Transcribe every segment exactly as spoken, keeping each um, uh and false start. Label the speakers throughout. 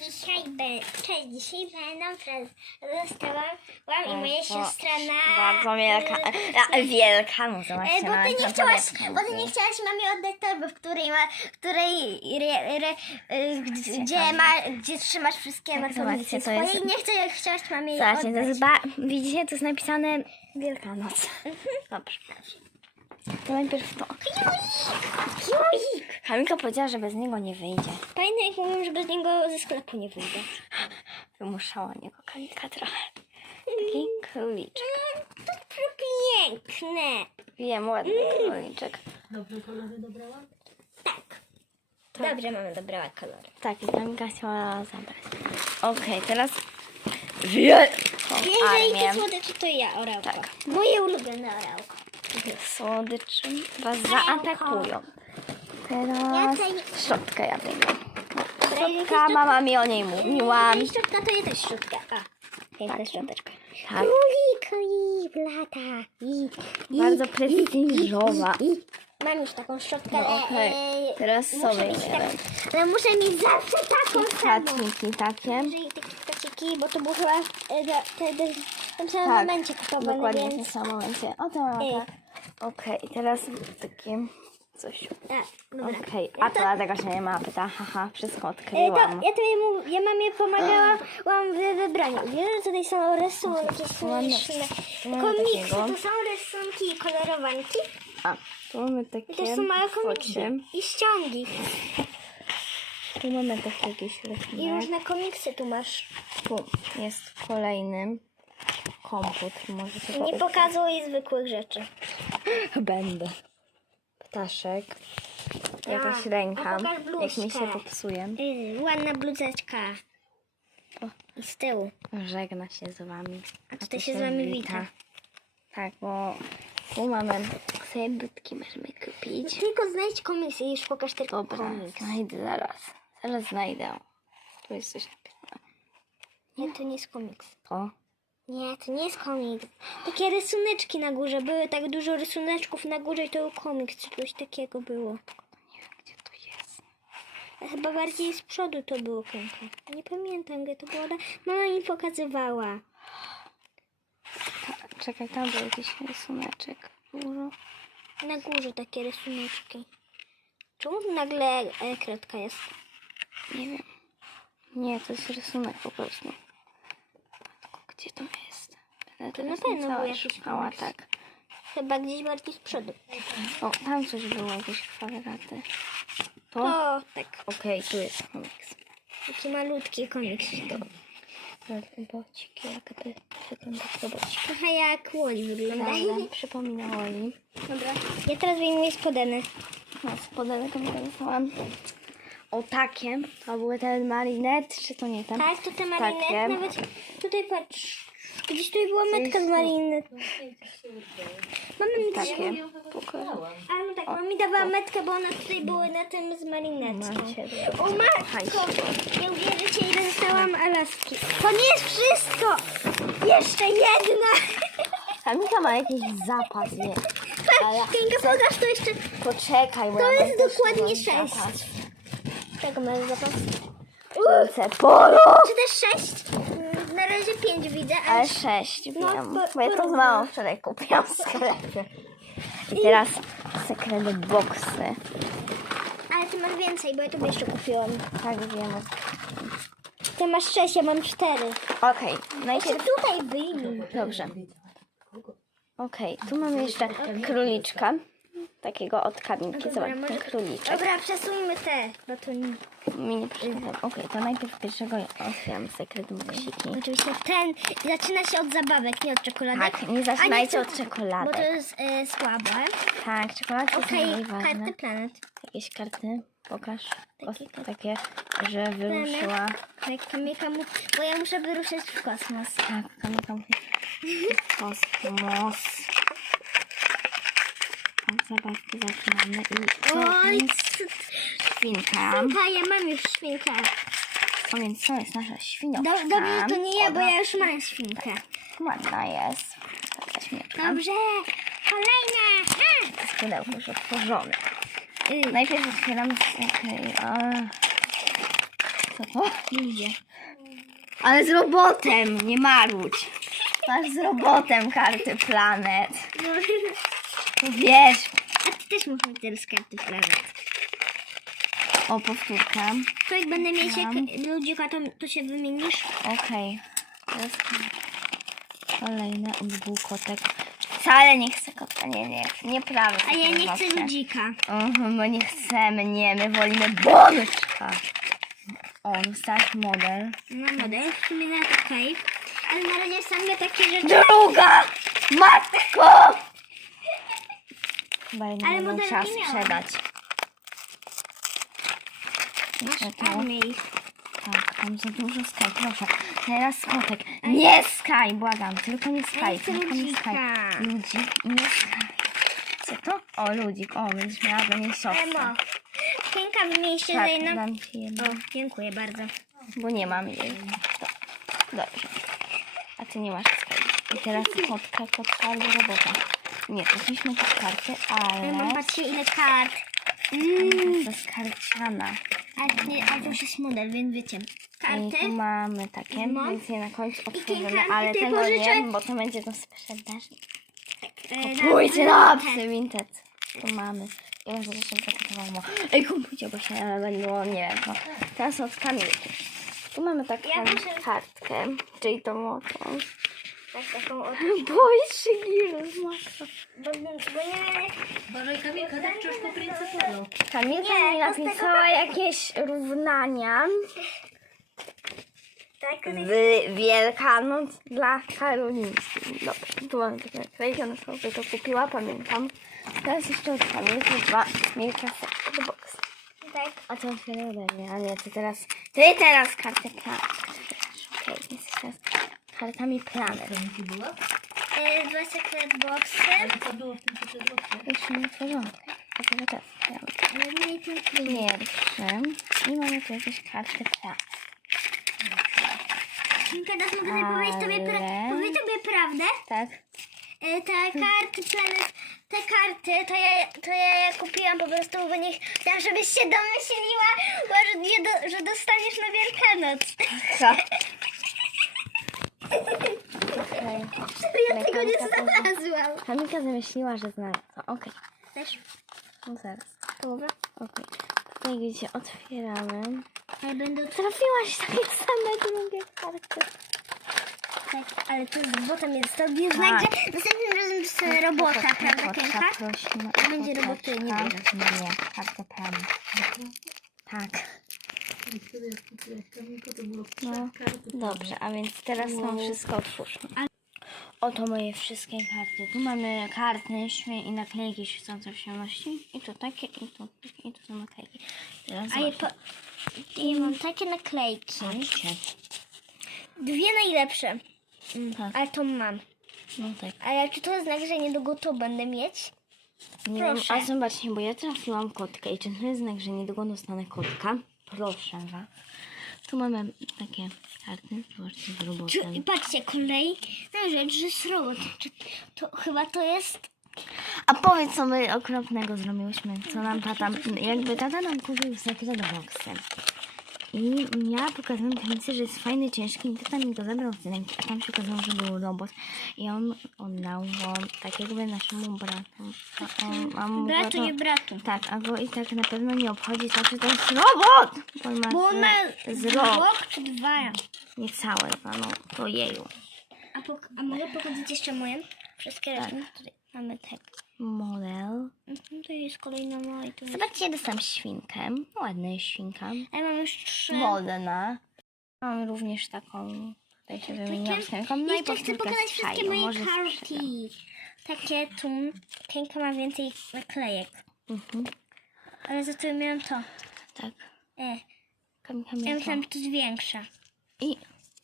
Speaker 1: dzisiaj be... Cześć, dzisiaj będą zostałam i moja siostra na...
Speaker 2: Bardzo wielka, a, wielka, no zobaczcie,
Speaker 1: E, bo ty nie
Speaker 2: na
Speaker 1: chciałaś,
Speaker 2: tabletkę
Speaker 1: bo ty nie
Speaker 2: mówię.
Speaker 1: chciałaś mamie oddać torby, w której ma, w której re, re, y, gdzie, gdzie ma, gdzie trzymasz wszystkie
Speaker 2: Tak,
Speaker 1: makronisy
Speaker 2: zobaczcie, to jest-
Speaker 1: swoje i nie chcę, chciałaś mamie jej
Speaker 2: Zobaczcie, to
Speaker 1: oddać.
Speaker 2: jest ba... Widzicie, to jest napisane Wielkanoc. Dobrze. To najpierw to.
Speaker 1: Joik!
Speaker 2: Kamilka powiedziała, że bez niego nie wyjdzie.
Speaker 1: Pamiętaj, jak mówią, że bez niego ze sklepu nie wyjdę.
Speaker 2: Wymuszała niego Kamilka trochę. Taki króliczek.
Speaker 1: To przepiękne.
Speaker 2: Wiem, ładny króliczek.
Speaker 3: Dobrze kolory dobrała?
Speaker 1: Tak. Dobrze, mamy dobrała kolory.
Speaker 2: Tak, i Kamilka chciała zabrać. Okej, teraz wielką
Speaker 1: Więcej
Speaker 2: armię.
Speaker 1: słodyczy to ja, orałko.
Speaker 2: Tak.
Speaker 1: Moje ulubione orałko.
Speaker 2: Słodyczy was zaatakują. Teraz
Speaker 1: Ja tutaj-
Speaker 2: szczotkę ja wyjmę.
Speaker 1: Szczotka,
Speaker 2: Szczotka, mama mi o niej mówiła.
Speaker 1: I szczotka to ja też szczotka. A, piękna szczoteczka.
Speaker 2: Tak,
Speaker 1: Królik, królik, lata. I, i,
Speaker 2: bardzo prestiżowa.
Speaker 1: I, i. Mam już taką szczotkę.
Speaker 2: No, okej.
Speaker 1: e, e,
Speaker 2: Teraz
Speaker 1: muszę
Speaker 2: sobie
Speaker 1: mieć
Speaker 2: jeden.
Speaker 1: tak, ale muszę mieć zawsze taką samą.
Speaker 2: Katniki takie.
Speaker 1: Jeżeli takie kaciki, bo to było chyba e, za- wtedy w tym samym
Speaker 2: Tak,
Speaker 1: momencie kupowane,
Speaker 2: dokładnie w tym
Speaker 1: więc...
Speaker 2: samym momencie. O to mama,
Speaker 1: Ej.
Speaker 2: tak. Okej, teraz takie coś.
Speaker 1: A, dobra.
Speaker 2: Okej,
Speaker 1: Ja
Speaker 2: a
Speaker 1: to-
Speaker 2: to dlatego się nie ma pyta. Haha, wszystko
Speaker 1: E, to,
Speaker 2: odkryłam.
Speaker 1: ja tobie mów, ja mamie pomagałam w wybraniu. Wiele tutaj są rysunki śmieszne.
Speaker 2: mamy
Speaker 1: Komiksy,
Speaker 2: takiego.
Speaker 1: to są rysunki i kolorowanki.
Speaker 2: A, tu mamy
Speaker 1: I
Speaker 2: takie
Speaker 1: też są małe komiksy.
Speaker 2: focie.
Speaker 1: I ściągi.
Speaker 2: Tu mamy takie jakieś
Speaker 1: I
Speaker 2: rysunek.
Speaker 1: różne komiksy tu masz.
Speaker 2: Tu jest kolejny komputer. Może to
Speaker 1: Nie pokazuj zwykłych rzeczy.
Speaker 2: Będę. Ptaszek. Jakaś
Speaker 1: A,
Speaker 2: ręka.
Speaker 1: a pokaż
Speaker 2: Jak mi się
Speaker 1: bluzkę.
Speaker 2: popsuje.
Speaker 1: Yy, ładna bluzeczka.
Speaker 2: O.
Speaker 1: I z tyłu.
Speaker 2: Żegna się z wami.
Speaker 1: A tutaj się z wami wita.
Speaker 2: Tak, bo tu mamy sobie budki możemy kupić.
Speaker 1: Tylko znajdź komiksy i już pokaż tylko
Speaker 2: Dobra,
Speaker 1: komiks.
Speaker 2: znajdę zaraz. Zaraz znajdę. Tu jest coś napisane.
Speaker 1: Nie, to nie jest komiks.
Speaker 2: O,
Speaker 1: Nie, to nie jest komiks. Takie rysuneczki na górze. Były tak dużo rysuneczków na górze i to był komiks. Czy coś takiego było.
Speaker 2: nie wiem gdzie to jest.
Speaker 1: A chyba bardziej z przodu to było kąka. Nie pamiętam, gdzie to było. ale Mama mi pokazywała.
Speaker 2: Ta, czekaj, tam był jakiś rysuneczek. Dużo.
Speaker 1: Na górze takie rysuneczki. Czemu tu nagle e, kredka jest?
Speaker 2: Nie wiem. Nie, to jest rysunek po prostu. Tylko gdzie to jest? Będę
Speaker 1: To na
Speaker 2: teraz
Speaker 1: pewno
Speaker 2: całe
Speaker 1: był jakiś
Speaker 2: szukała,
Speaker 1: komiks.
Speaker 2: tak.
Speaker 1: Chyba gdzieś bardziej z przodu.
Speaker 2: O, tam coś było, jakieś kwadraty. To?
Speaker 1: O, tak.
Speaker 2: Okej, tu jest komiks.
Speaker 1: Taki malutki komiks.
Speaker 2: Robociki, jakby wygląda robocik.
Speaker 1: Trochę jak łoń wygląda.
Speaker 2: Prawda, przypominało mi.
Speaker 1: Dobra. Ja teraz wyjmuję spodeny.
Speaker 2: No, spodenek mi dostałam. O, takie. To były te marinet, czy to nie ten?
Speaker 1: Tak, to te marinet.
Speaker 2: Takie.
Speaker 1: Nawet tutaj patrz. Gdzieś tutaj była metka z marinet. Mama mi
Speaker 2: Takie.
Speaker 1: A no tak, mama mi dawała metkę, bo one tutaj były na tym z marinetką. O matko! Nie uwierzycie, ile dostałam Alaski. To nie jest wszystko! Jeszcze jedna!
Speaker 2: Kamilka ma jakiś zapas, nie? Ale
Speaker 1: Patrz, Kinga, pokaż to jeszcze.
Speaker 2: poczekaj, bo
Speaker 1: To
Speaker 2: ja
Speaker 1: jest
Speaker 2: mam
Speaker 1: dokładnie
Speaker 2: też
Speaker 1: sześć.
Speaker 2: zapas.
Speaker 1: Czego masz zapas?
Speaker 2: Chcę polo!
Speaker 1: Czy też sześć? Mm, Na razie pięć widzę, ale...
Speaker 2: Ale sześć, wiem.
Speaker 1: No,
Speaker 2: bo,
Speaker 1: bo-
Speaker 2: bo ja to z
Speaker 1: porównuj.
Speaker 2: mamą wczoraj kupiłam w sklepie. I teraz sekret boxy.
Speaker 1: Ale ty masz więcej, bo ja tobie jeszcze kupiłam.
Speaker 2: Tak, wiem.
Speaker 1: Ty masz sześć, ja mam cztery.
Speaker 2: Okej,
Speaker 1: Jeszcze
Speaker 2: najpierw...
Speaker 1: tutaj wyjmij.
Speaker 2: Dobrze. Okej, tu mamy jeszcze króliczka. Takiego od kabinki.
Speaker 1: Dobra,
Speaker 2: Zobacz, ten
Speaker 1: może-
Speaker 2: króliczek.
Speaker 1: Dobra, przesuńmy te batoniki.
Speaker 2: Mi nie przeszkadza. Okej, to najpierw pierwszego otwieram sekret boxiki.
Speaker 1: Oczywiście ten zaczyna się od zabawek, nie od czekoladek.
Speaker 2: Tak, nie zaczynajcie
Speaker 1: A
Speaker 2: od
Speaker 1: Bo to
Speaker 2: czekoladek.
Speaker 1: jest e, słabe.
Speaker 2: Tak, czekoladki
Speaker 1: Okej,
Speaker 2: są najważne.
Speaker 1: karty planet.
Speaker 2: Jakieś karty, pokaż.
Speaker 1: Takie
Speaker 2: O, takie, że wyruszyła.
Speaker 1: Jak Kamilka mu... Bo ja muszę wyruszyć w kosmos.
Speaker 2: Tak, Kamilka mówi. Kosmos. Od zabawki zaczynamy i to
Speaker 1: Oj,
Speaker 2: jest świnka.
Speaker 1: Świnka, ja mam już świnkę.
Speaker 2: O, więc to jest nasza świnioczka.
Speaker 1: Dob- Dobrze, że to nie ja, bo
Speaker 2: Ona
Speaker 1: ja już mam świnkę.
Speaker 2: ładna jest. Taka świniaczka.
Speaker 1: Dobrze, kolejna. A!
Speaker 2: Pudełko już otworzone.
Speaker 1: Y,
Speaker 2: Najpierw otwieram okej, a Co to? Ludzie. Ale z robotem, nie marudź. Masz z robotem karty planet.
Speaker 1: No.
Speaker 2: To wiesz.
Speaker 1: A ty też masz mieć teraz karty planet.
Speaker 2: O, powtórka.
Speaker 1: To jak będę mieć jak
Speaker 2: Mam.
Speaker 1: ludzika, to, to się wymienisz?
Speaker 2: Okej. Teraz kolejne od kotek. Wcale nie chcę kotka, nie, nie, nieprawda.
Speaker 1: A ja nie chcę
Speaker 2: Zobaczcie.
Speaker 1: ludzika.
Speaker 2: Mhm, bo nie chcemy, nie, my wolimy bączka. O, dostałaś model.
Speaker 1: No model, w sumie na okej. Ale na razie same takie rzeczy.
Speaker 2: Druga! Matko! Chyba jedną
Speaker 1: Ale
Speaker 2: będę
Speaker 1: modelki
Speaker 2: musiała
Speaker 1: miałam.
Speaker 2: sprzedać.
Speaker 1: Masz
Speaker 2: Jeszcze to.
Speaker 1: armię ich.
Speaker 2: Tak, tam za dużo Sky, proszę. Teraz kotek. Nie Sky, błagam, tylko nie
Speaker 1: Ja
Speaker 2: Sky,
Speaker 1: chcę
Speaker 2: tylko nie Sky.
Speaker 1: ludzika.
Speaker 2: Ludzik i nie Sky. Co to? O, ludzik, o, będziesz miała do niej siostrę.
Speaker 1: Emo. Piękna wymieniście za
Speaker 2: Tak,
Speaker 1: jedną.
Speaker 2: dam ci jedną,
Speaker 1: O, dziękuję bardzo.
Speaker 2: bo nie mam jej. To. Dobrze. A ty nie masz Sky. I teraz kotka, kotka albo robota. Nie, kupiśmy też karty,
Speaker 1: Ale mam,
Speaker 2: ale...
Speaker 1: patrzcie ile kart.
Speaker 2: Mm.
Speaker 1: Mm.
Speaker 2: To jest karciana.
Speaker 1: A, nie, a to już jest model, więc wiecie.
Speaker 2: I
Speaker 1: Karty.
Speaker 2: tu mamy takie,
Speaker 1: No.
Speaker 2: więc je na końcu otworzymy,
Speaker 1: karty
Speaker 2: ale
Speaker 1: tej
Speaker 2: tego
Speaker 1: pożyczę-
Speaker 2: nie, bo to będzie do sprzedaży.
Speaker 1: E,
Speaker 2: Kupujcie
Speaker 1: na-
Speaker 2: na psy Vinted. Tu mamy. I może jeszcze zakotowało. Ej, kupujcie, bo się będą, nie wiem, no. Teraz od Kamilki. Tu mamy taką
Speaker 1: Ja muszę-
Speaker 2: kartkę, czyli tą mocą.
Speaker 1: Tak, taką od...
Speaker 2: Boisz się, Giru, z mocą.
Speaker 1: Bo, bo nie...
Speaker 3: Boże, Kamilka, tak czuć po pryncypolu.
Speaker 2: Kamilka
Speaker 1: Nie,
Speaker 2: mi
Speaker 1: to z tego
Speaker 2: napisała jakieś równania
Speaker 1: Tak,
Speaker 2: w Wielkanoc dla Karolinki. Dobrze, tu mamy takie naklejki, ona sobie to kupiła, pamiętam. Teraz jeszcze od Kamilki dwa Milka Secret Box.
Speaker 1: tak.
Speaker 2: A to otwieraj ode mnie, a nie, ty teraz, ty teraz kartę planet. Okej, jesteś teraz kartami planet.
Speaker 3: To mi była?
Speaker 1: E, dwa secret boxy.
Speaker 3: Ale co było w tym przeczytaniu?
Speaker 2: Jeszcze nie otworzono. Dopiero teraz otwieram.
Speaker 1: Ale nie tym
Speaker 2: Pierwszym i mamy tu jakieś karty planet.
Speaker 1: Teraz mogę sobie powiedzieć tobie, pra...
Speaker 2: Ale-
Speaker 1: powiedzieć tobie prawdę.
Speaker 2: Tak?
Speaker 1: E, te karty planet, te karty, to ja, to ja je kupiłam po prostu, bo nie chciałam, żebyś się domyśliła, bo, że, nie do, że dostaniesz na Wielkanoc.
Speaker 2: Co? Okej.
Speaker 1: Ja tego nie znalazłam.
Speaker 2: Kamilka zamyśliła, że znalazła. Okej.
Speaker 1: Też?
Speaker 2: No zaraz.
Speaker 1: Dobra.
Speaker 2: Okej. Tutaj gdzie otwieramy.
Speaker 1: Ale będę
Speaker 2: Trafiłaś takie same drugie karty.
Speaker 1: tak, ale to z robotem jest to wiesz,
Speaker 2: Tak.
Speaker 1: że następnym razem dostanę robota, prawda, Kenka?
Speaker 2: Prosimy.
Speaker 1: A będzie roboty, nie
Speaker 2: wiem.
Speaker 1: wiem.
Speaker 2: Nie, kartę prawie. Tak.
Speaker 3: I wtedy jak kupiłaś Kamilko, to było
Speaker 2: No,
Speaker 3: trzech kart.
Speaker 2: dobrze, a więc teraz są wszystko otwórzmy. Oto moje wszystkie karty. Tu mamy karty śmie- i naklejki świecące w ciemności. I tu takie, i tu takie, i tu są naklejki. Teraz
Speaker 1: A ja,
Speaker 2: zobaczmy.
Speaker 1: po, ja mam takie naklejki.
Speaker 2: Patrzcie.
Speaker 1: Dwie najlepsze.
Speaker 2: Tak,
Speaker 1: Ale to mam.
Speaker 2: no tak.
Speaker 1: Ale czy to jest znak, że niedługo to będę mieć?
Speaker 2: Nie wiem,
Speaker 1: Proszę.
Speaker 2: a zobaczcie, bo ja trafiłam kotka i czy to jest znak, że niedługo dostanę kotka? Proszę was. Tu mamy takie karty, zobaczcie, z
Speaker 1: Czy,
Speaker 2: robotem.
Speaker 1: I patrzcie, kolej na rzecz, że jest robot. Czy, to chyba to jest...
Speaker 2: A powiedz, co my okropnego zrobiłyśmy, co nam tata, jakby tata nam kupił Secret Boxy. I ja pokazałam Kamicy, że jest fajny, ciężki i tata mi go zabrał z ręki, a tam się okazało, że był robot. I on oddał go tak jakby naszemu bratu. A on, a mu
Speaker 1: Bratu,
Speaker 2: bratu-
Speaker 1: nie bratu.
Speaker 2: Tak, a go i tak na pewno nie obchodzi to, czy to jest robot! Bo on ma,
Speaker 1: Bo on ma
Speaker 2: z, z rok,
Speaker 1: rok czy dwa.
Speaker 2: niecałe dwa, no to jeju.
Speaker 1: A, pok- a mogę pokazać jeszcze moje? Wszystkie
Speaker 2: Tak.
Speaker 1: reszty. Tutaj mamy tak.
Speaker 2: Model.
Speaker 1: Mhm, to jest kolejna moja. Tu jest...
Speaker 2: Zobaczcie, dostałam świnkę. Ładna jest świnka.
Speaker 1: A ja mam już trzy.
Speaker 2: Modna. Mam również taką, tutaj się wymieniłam z Kenką. No i
Speaker 1: Jeszcze chcę
Speaker 2: powtórkę
Speaker 1: pokazać
Speaker 2: z
Speaker 1: wszystkie
Speaker 2: Kają.
Speaker 1: moje
Speaker 2: Może
Speaker 1: karty.
Speaker 2: sprzedam.
Speaker 1: Takie tu. Kenka ma więcej naklejek.
Speaker 2: Mhm,
Speaker 1: Ale za to miałam to.
Speaker 2: tak.
Speaker 1: E,
Speaker 2: Kamilka
Speaker 1: ja
Speaker 2: mi
Speaker 1: myślałam,
Speaker 2: to.
Speaker 1: że to jest większa.
Speaker 2: I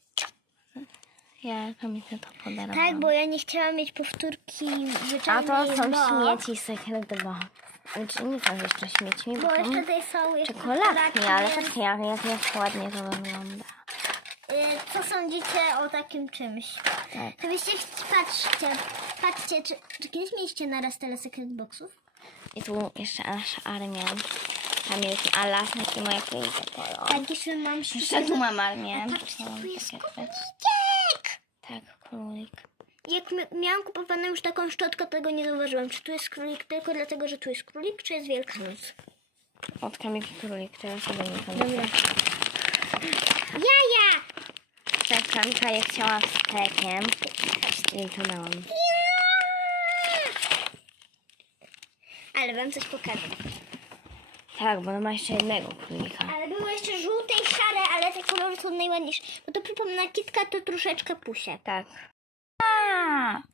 Speaker 2: ja Kamilce to podarowałam.
Speaker 1: Tak, bo ja nie chciałam mieć powtórki
Speaker 2: A
Speaker 1: zwyczajnej
Speaker 2: to są
Speaker 1: bo,
Speaker 2: śmieci Secret Box. Znaczy nie są jeszcze śmieci, bo
Speaker 1: Bo
Speaker 2: są
Speaker 1: jeszcze tutaj są jeszcze
Speaker 2: czekoladki, ale
Speaker 1: więc,
Speaker 2: patrzcie jak, jak, jak ładnie to wygląda.
Speaker 1: y, Co sądzicie o takim czymś?
Speaker 2: Tak.
Speaker 1: Gdybyście, patrzcie, patrzcie, czy, czy kiedyś mieliście naraz tyle Secret Boxów?
Speaker 2: I tu jeszcze nasza armia. Kamilki, Ala, taki moja królika kolor.
Speaker 1: Tak, jeszcze mam
Speaker 2: Jeszcze tu mam armię.
Speaker 1: Patrzcie, tu jest
Speaker 2: Takie-
Speaker 1: króliczek.
Speaker 2: Tak, królik.
Speaker 1: Jak mi- miałam kupowaną już taką szczotkę, tego nie zauważyłam. Czy tu jest królik tylko dlatego, że tu jest królik, czy jest Wielkanoc?
Speaker 2: Od Kamilki królik, teraz ode mnie Kamilka.
Speaker 1: Dobra. Jaja!
Speaker 2: Tak, Kamilka je chciała z stekiem. I to dałam.
Speaker 1: Ale wam coś pokażę.
Speaker 2: Tak, bo ona ma jeszcze jednego królika.
Speaker 1: Ale było jeszcze żółte i szare, ale te kolory są najładniejsze. Bo to przypomina kitka, to troszeczkę pusiek.
Speaker 2: Tak. A,